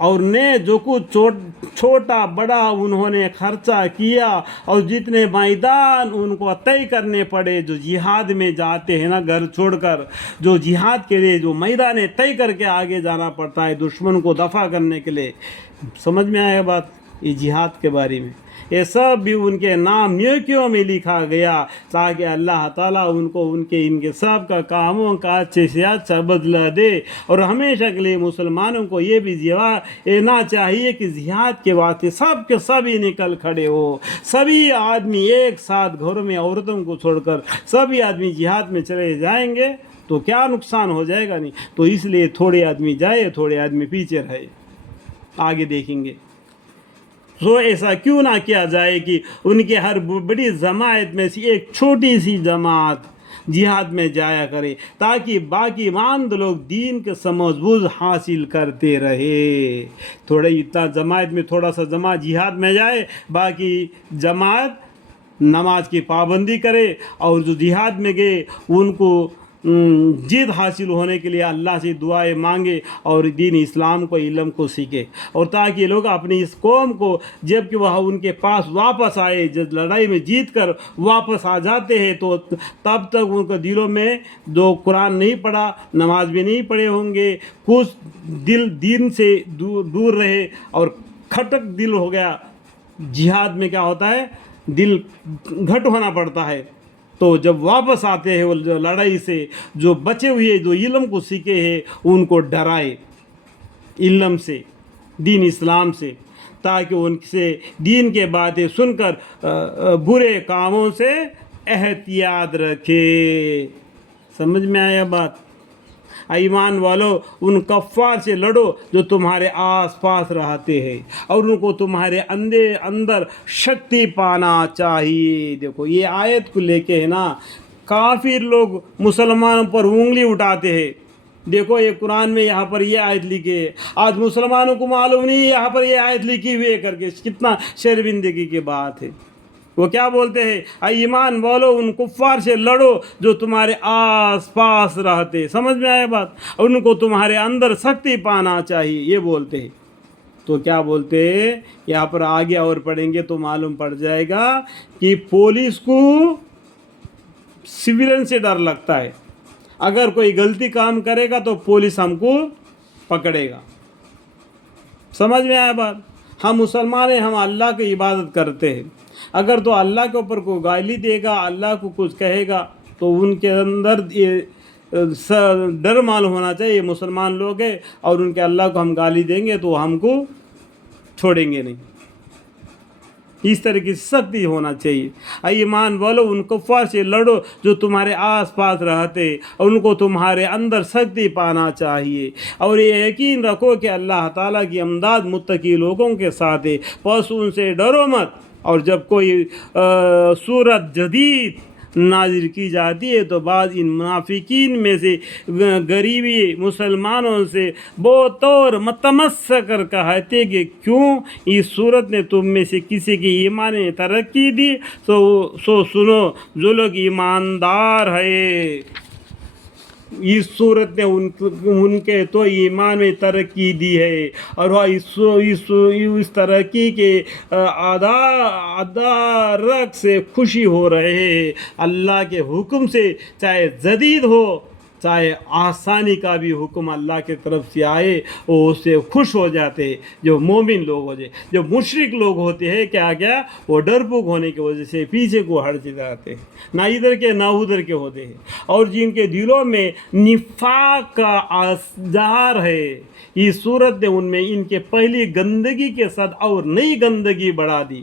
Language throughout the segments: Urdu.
اور نے جو کچھ چھوٹا بڑا انہوں نے خرچہ کیا اور جتنے میدان ان کو طے کرنے پڑے، جو جہاد میں جاتے ہیں نا گھر چھوڑ کر، جو جہاد کے لیے جو میدان طے کر کے آگے جانا پڑتا ہے دشمن کو دفع کرنے کے لیے، سمجھ میں آیا بات؟ یہ جہاد کے بارے میں یہ سب بھی ان کے نام نیکیوں میں لکھا گیا تاکہ اللہ تعالیٰ ان کو ان کے سب کا کاموں کا اچھے سے اچھا بدلہ دے۔ اور ہمیشہ کے لیے مسلمانوں کو یہ بھی جینا چاہیے کہ جہاد کے واسطے سب کے سبھی نکل کھڑے ہو، سبھی آدمی ایک ساتھ گھروں میں عورتوں کو چھوڑ کر سبھی آدمی جہاد میں چلے جائیں گے تو کیا نقصان ہو جائے گا؟ نہیں تو اس لیے تھوڑے آدمی جائے تھوڑے آدمی پیچھے رہے، آگے دیکھیں گے۔ تو ایسا کیوں نہ کیا جائے کہ ان کے ہر بڑی جماعت میں سے ایک چھوٹی سی جماعت جہاد میں جایا کرے تاکہ باقی ماند لوگ دین کے سمجھ بوجھ حاصل کرتے رہے۔ تھوڑے اتنا جماعت میں تھوڑا سا جماعت جہاد میں جائے، باقی جماعت نماز کی پابندی کرے، اور جو جہاد میں گئے ان کو جیت حاصل ہونے کے لیے اللہ سے دعائیں مانگے اور دین اسلام کو علم کو سیکھے، اور تاکہ لوگ اپنی اس قوم کو جب کہ وہ ان کے پاس واپس آئے، جب لڑائی میں جیت کر واپس آ جاتے ہیں تو تب تک ان کے دلوں میں جو قرآن نہیں پڑھا، نماز بھی نہیں پڑھے ہوں گے، کچھ دل دین سے دور رہے اور کھٹک دل ہو گیا۔ جہاد میں کیا ہوتا ہے؟ دل گھٹ ہونا پڑتا ہے۔ تو جب واپس آتے ہیں وہ لڑائی سے، جو بچے ہوئے جو علم کو سیکھے ہیں ان کو ڈرائے علم سے، دین اسلام سے، تاکہ ان سے دین کے باتیں سن کر برے کاموں سے احتیاط رکھے۔ سمجھ میں آیا بات؟ ایمان والو ان کفار سے لڑو جو تمہارے آس پاس رہتے ہیں، اور ان کو تمہارے اندر شکتی پانا چاہیے۔ دیکھو یہ آیت کو لے کے ہے نا کافر لوگ مسلمانوں پر انگلی اٹھاتے ہیں۔ دیکھو یہ قرآن میں یہاں پر یہ آیت لکھی ہے، آج مسلمانوں کو معلوم نہیں یہاں پر یہ آیت لکھی ہوئی ہے کر کے، کتنا شرمندگی کی بات ہے۔ وہ کیا بولتے ہیں؟ اے ایمان والو ان کفار سے لڑو جو تمہارے آس پاس رہتے۔ سمجھ میں آیا بات؟ ان کو تمہارے اندر سختی پانا چاہیے، یہ بولتے ہیں۔ تو کیا بولتے ہیں یہاں پر آگے اور پڑھیں گے تو معلوم پڑ جائے گا کہ پولیس کو سویلین سے ڈر لگتا ہے، اگر کوئی غلطی کام کرے گا تو پولیس ہم کو پکڑے گا۔ سمجھ میں آیا بات؟ ہم مسلمان ہیں، ہم اللہ کی عبادت کرتے ہیں، اگر تو اللہ کے اوپر کوئی گالی دے گا، اللہ کو کچھ کہے گا تو ان کے اندر یہ ڈر معلوم ہونا چاہیے یہ مسلمان لوگ ہیں، اور ان کے اللہ کو ہم گالی دیں گے تو ہم کو چھوڑیں گے نہیں۔ اس طرح کی سختی ہونا چاہیے۔ اے ایمان والو ان کفار سے لڑو جو تمہارے آس پاس رہتے، اور ان کو تمہارے اندر سختی پانا چاہیے، اور یہ یقین رکھو کہ اللہ تعالیٰ کی امداد متقی لوگوں کے ساتھ ہے، بس ان سے ڈرو مت۔ اور جب کوئی صورت جدید نازل کی جاتی ہے تو بعض ان منافقین میں سے غریبی مسلمانوں سے بہت اور متمسک کر کہتے کہ کیوں اس صورت نے تم میں سے کسی کی ایمان نے ترقی دی، سو سنو جو لوگ ایماندار ہے، اس صورت نے ان کے تو ایمان میں ترقی دی ہے، اور وہ اس ترقی کے ادارک سے خوشی ہو رہے ہیں۔ اللہ کے حکم سے چاہے جدید ہو چاہے آسانی کا بھی حکم اللہ کے طرف سے آئے وہ اس سے خوش ہو جاتے ہیں۔ جو مومن لوگ ہوتے ہیں، جو مشرک لوگ ہوتے ہیں کیا وہ ڈرپوک ہونے کی وجہ سے پیچھے کو ہٹ جاتے ہیں، نہ ادھر کے نہ ادھر کے ہوتے ہیں، اور جن کے دلوں میں نفاق کا اظہار ہے اس صورت نے ان میں ان کے پہلی گندگی کے ساتھ اور نئی گندگی بڑھا دی،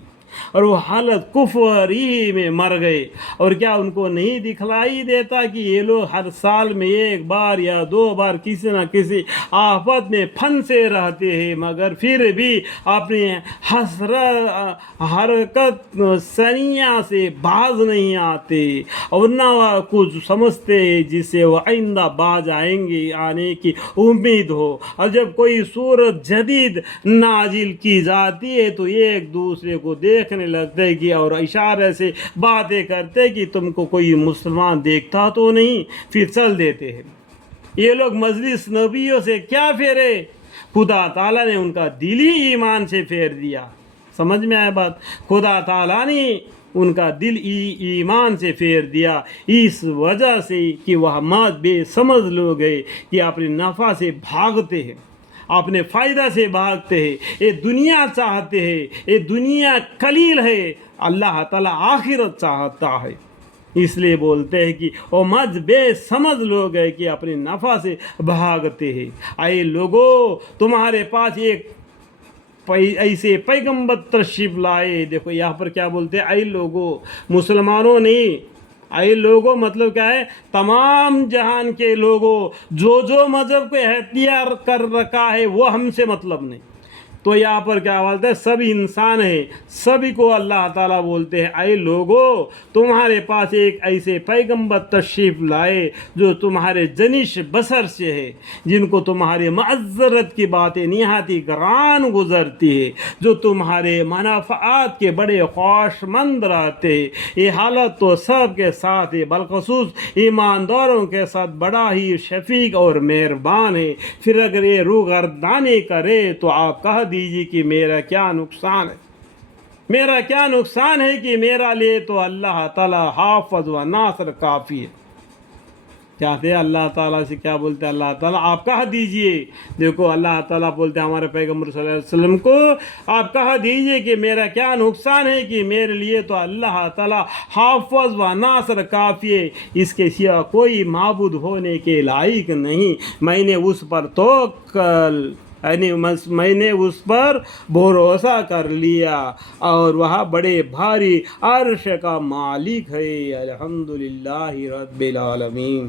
اور وہ حالت کفر ہی میں مر گئے۔ اور کیا ان کو نہیں دکھلائی دیتا کہ یہ لوگ ہر سال میں ایک بار یا دو بار کسی نہ کسی آفت میں پھنسے رہتے ہیں، مگر پھر بھی اپنی حرکت سنیہ سے باز نہیں آتے، اور نہ وہ کچھ سمجھتے ہیں جس سے وہ آئندہ باز آئیں گے آنے کی امید ہو۔ اور جب کوئی صورت جدید نازل کی جاتی ہے تو ایک دوسرے کو دیکھنے لگتے کہ اور اشارے سے باتیں کرتے کہ تم کو کوئی مسلمان دیکھتا تو نہیں، پھر چل دیتے ہیں۔ یہ لوگ مجلس نبیوں سے کیا پھیرے، خدا تعالیٰ نے ان کا دل ہی ایمان سے پھیر دیا. سمجھ میں آیا بات؟ خدا تعالیٰ نے ان کا دل ایمان سے پھیر دیا اس وجہ سے کہ وہ مات بے سمجھ لوگ ہیں کہ اپنے نفع سے بھاگتے ہیں، اپنے فائدہ سے بھاگتے ہیں، یہ دنیا چاہتے ہیں، یہ دنیا قلیل ہے، اللہ تعالیٰ آخرت چاہتا ہے. اس لیے بولتے ہیں کہ وہ مجھ بے سمجھ لوگ ہیں کہ اپنے نفع سے بھاگتے ہیں. اے لوگوں، تمہارے پاس ایک ایسے پیغمبر تشریف لائے. دیکھو یہاں پر کیا بولتے ہیں، اے لوگوں، مسلمانوں نہیں، اے لوگوں مطلب کیا ہے، تمام جہان کے لوگوں، جو مذہب کو اختیار کر رکھا ہے وہ ہم سے مطلب نہیں. تو یہاں پر کیا بولتے ہیں، سبھی انسان ہیں، سبھی کو اللہ تعالیٰ بولتے ہیں اے لوگوں، تمہارے پاس ایک ایسے پیغمبر تشریف لائے جو تمہارے جنش بسر سے ہے، جن کو تمہارے معذرت کی باتیں نہایتی گران گزرتی ہے، جو تمہارے منافعات کے بڑے خواہش مند رہتے ہیں. یہ حالت تو سب کے ساتھ ہے، بالخصوص ایمانداروں کے ساتھ بڑا ہی شفیق اور مہربان ہے. پھر اگر یہ روگردانی کرے تو آپ کہہ دیجیے کہ میرا کیا نقصان ہے، میرا کیا نقصان ہے کہ میرا لیے تو اللہ تعالیٰ حافظ و ناصر کافی ہے. چاہتے ہیں اللہ تعالیٰ سے کیا بولتے ہیں، اللہ تعالیٰ آپ کہہ دیجئے. دیکھو اللہ تعالیٰ بولتے ہیں ہمارے پیغمبر صلی اللہ علیہ وسلم کو، آپ کہہ دیجئے کہ میرا کیا نقصان ہے کہ میرے لیے تو اللہ تعالیٰ حافظ و ناصر کافی ہے، اس کے سوا کوئی معبود ہونے کے لائق نہیں. میں نے اس پر توکل، یعنی میں نے اس پر بھروسہ کر لیا، اور وہ بڑے بھاری عرش کا مالک ہے. الحمدللہ رب العالمین.